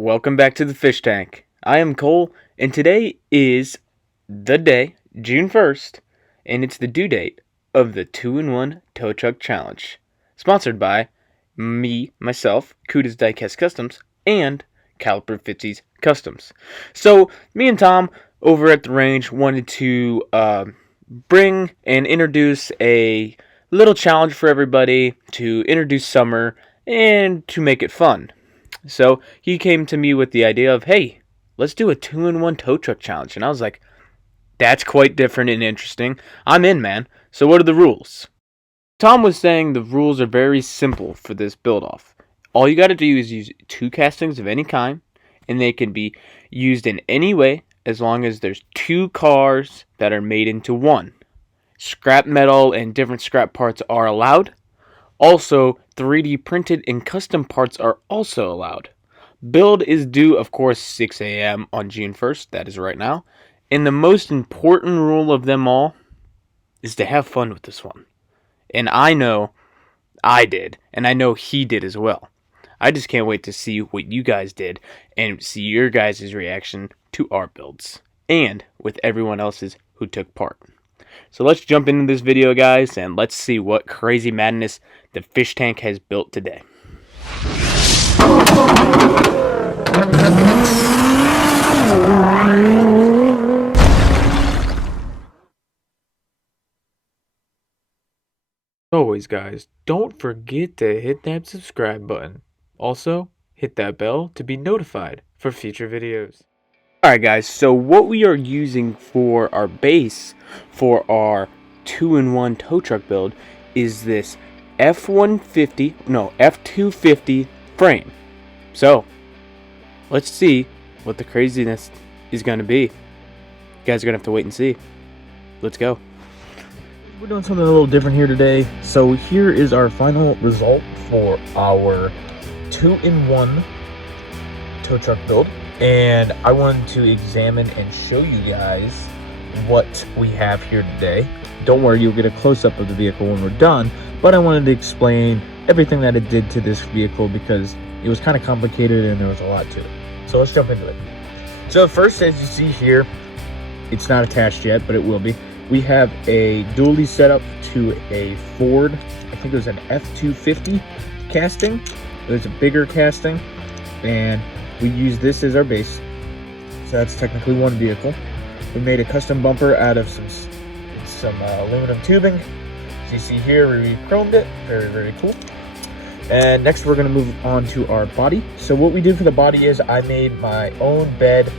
Welcome back to the fish tank. I am Cole, and today is the day, June 1st, and it's the due date of the 2-in-1 Tow Truck Challenge. Sponsored by myself, Cuda's Diecast Customs, and Caliper 50's Customs. So, me and Tom over at the range wanted to bring and introduce a little challenge for everybody to introduce summer and to make it fun. So he came to me with the idea of, hey, let's do a 2-in-1 tow truck challenge. And I was like, that's quite different and interesting. I'm in, man. So what are the rules? Tom was saying the rules are very simple for this build-off. All you got to do is use 2 castings of any kind, and they can be used in any way as long as there's 2 cars that are made into one. Scrap metal and different scrap parts are allowed. Also, 3D printed and custom parts are also allowed. Build is due, of course, 6 a.m. on June 1st, that is right now. And the most important rule of them all is to have fun with this one. And I know I did, and I know he did as well. I just can't wait to see what you guys did and see your guys' reaction to our builds and with everyone else's who took part. So let's jump into this video, guys, and let's see what crazy madness the fish tank has built today. As always, guys, don't forget to hit that subscribe button. Also, hit that bell to be notified for future videos. Alright guys, so what we are using for our base for our 2-in-1 tow truck build is this F250 frame. So, let's see what the craziness is going to be. You guys are going to have to wait and see. Let's go. We're doing something a little different here today. So here is our final result for our 2-in-1 tow truck build. And I wanted to examine and show you guys what we have here today. Don't worry, you'll get a close-up of the vehicle when we're done, but I wanted to explain everything that it did to this vehicle because it was kind of complicated and there was a lot to it. So let's jump into it. So first, as you see here, it's not attached yet, but it will be. We have a dually setup to a Ford, I think it was an F250 casting. It was a bigger casting, and we use this as our base, so that's technically one vehicle. We made a custom bumper out of some aluminum tubing. As you see here, we chromed it. Very, very cool. And next we're going to move on to our body. So what we did for the body is I made my own bed,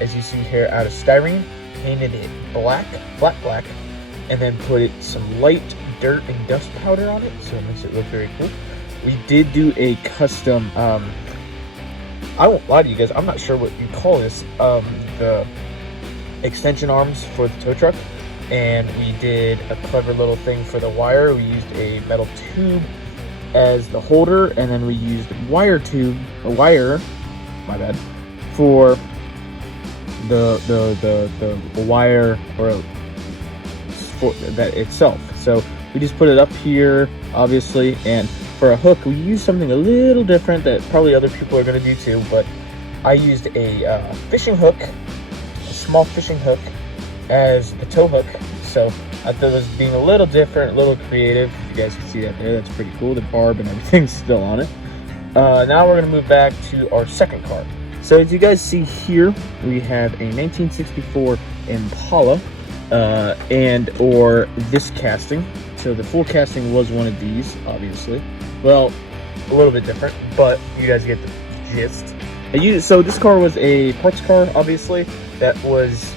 as you see here, out of styrene, painted it black, flat black, and then put some light dirt and dust powder on it, so it makes it look very cool. We did do a custom I won't lie to you guys, I'm not sure what you call this, the extension arms for the tow truck, and we did a clever little thing for the wire. We used a metal tube as the holder, and then we used wire, my bad, for the wire or for that itself. So we just put it up here, obviously, and for a hook, we used something a little different that probably other people are going to do too, but I used a fishing hook, a small fishing hook, as the tow hook. So I thought it was being a little different, a little creative. You guys can see that there. That's pretty cool. The barb and everything's still on it. Now we're going to move back to our second car. So as you guys see here, we have a 1964 Impala or this casting. So the full casting was one of these, obviously. Well, a little bit different, but you guys get the gist. So this car was a parts car, obviously, that was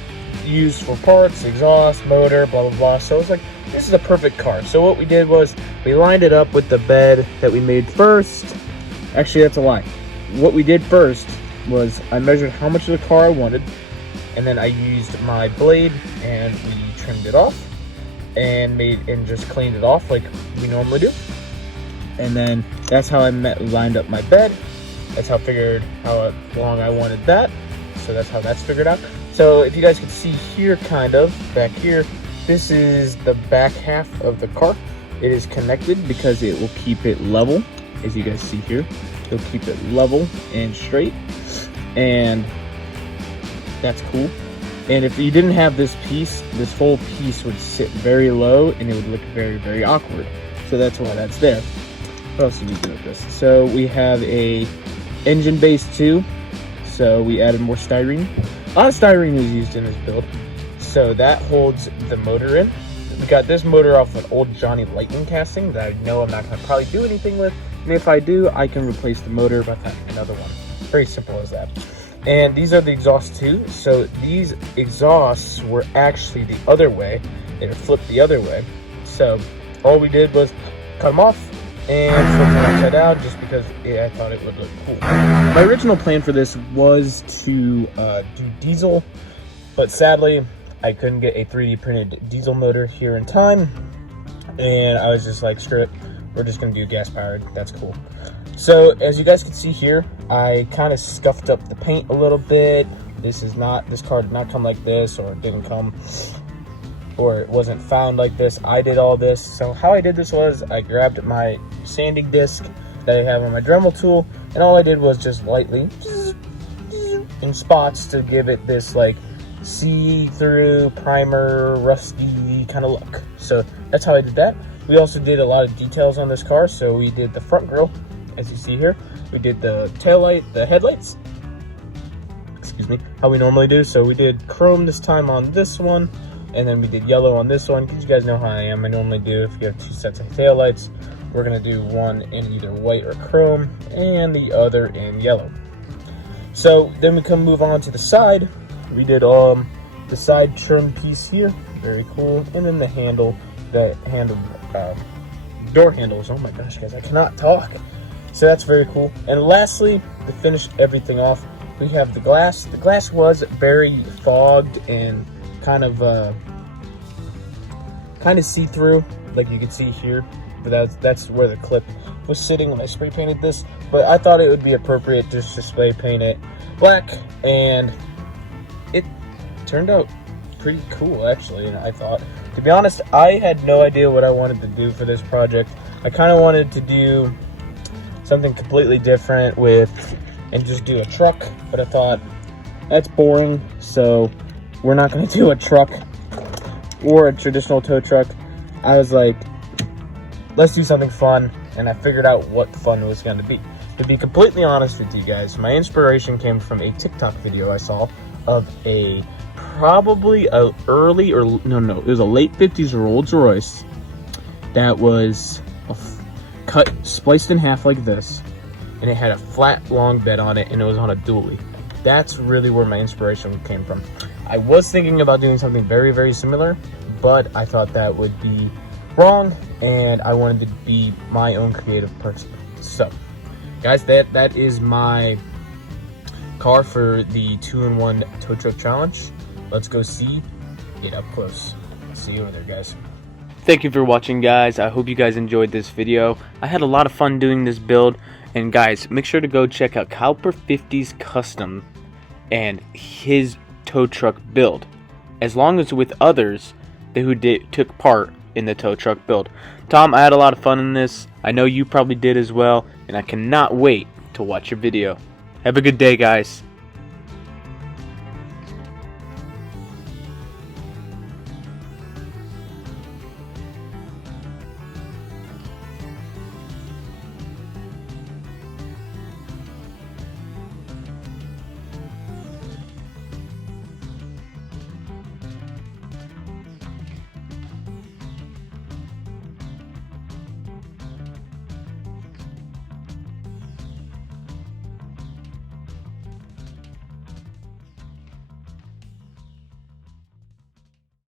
used for parts, exhaust, motor, blah, blah, blah. So it's like, this is a perfect car. So what we did was we lined it up with the bed that we made first. Actually, that's a lie. What we did first was I measured how much of the car I wanted, and then I used my blade and we trimmed it off and just cleaned it off like we normally do. And then that's how I lined up my bed. That's how I figured how long I wanted that. So that's how that's figured out. So if you guys can see here, kind of back here, this is the back half of the car. It is connected because it will keep it level, as you guys see here. It'll keep it level and straight, and that's cool. And if you didn't have this piece, this whole piece would sit very low and it would look very, very awkward. So that's why that's there. What else do we do with this? So we have a engine base too. So we added more styrene. A lot of styrene was used in this build. So that holds the motor in. We got this motor off an old Johnny Lightning casting that I know I'm not going to probably do anything with. And if I do, I can replace the motor by having another one. Very simple as that. And these are the exhausts too. So these exhausts were actually the other way. They were flipped the other way. So all we did was cut them off and flip them upside down just because I thought it would look cool. My original plan for this was to do diesel, but sadly I couldn't get a 3D printed diesel motor here in time. And I was just like, screw it. We're just going to do gas powered. That's cool. So as you guys can see here, I kind of scuffed up the paint a little bit. This car did not come like this, or it didn't come, or it wasn't found like this. I did all this. So how I did this was I grabbed my sanding disc that I have on my Dremel tool, and all I did was just lightly in spots to give it this like see-through primer rusty kind of look. So that's how I did that. We also did a lot of details on this car. So we did the front grille, as you see here. We did the tail light, the headlights, excuse me, how we normally do. So we did chrome this time on this one, and then we did yellow on this one, because you guys know how I am. I normally do, if you have two sets of tail lights, we're gonna do one in either white or chrome and the other in yellow. So then we can move on to the side. We did the side trim piece here, very cool, and then the handle, door handles. Oh my gosh, guys, I cannot talk. So that's very cool. And lastly, to finish everything off, we have the glass. The glass was very fogged and kind of see-through, like you can see here. But that's where the clip was sitting when I spray painted this. But I thought it would be appropriate just to spray paint it black, and it turned out pretty cool, actually. And I thought, to be honest, I had no idea what I wanted to do for this project. I kind of wanted to do something completely different and just do a truck, but I thought that's boring, so we're not going to do a truck or a traditional tow truck. I was like, let's do something fun, and I figured out what fun was going to be. To be completely honest with you guys, my inspiration came from a TikTok video I saw of it was a late 50s Rolls Royce that was spliced in half like this, and it had a flat long bed on it, and it was on a dually. That's really where my inspiration came from. I was thinking about doing something very, very similar, but I thought that would be wrong, and I wanted to be my own creative person. So guys, that is my car for the 2-in-1 tow truck challenge. Let's go see it up close. See you over there, guys. Thank you for watching, guys. I hope you guys enjoyed this video. I had a lot of fun doing this build. And guys, make sure to go check out Cowper50's Custom and his tow truck build, as long as with others who took part in the tow truck build. Tom, I had a lot of fun in this. I know you probably did as well, and I cannot wait to watch your video. Have a good day, guys.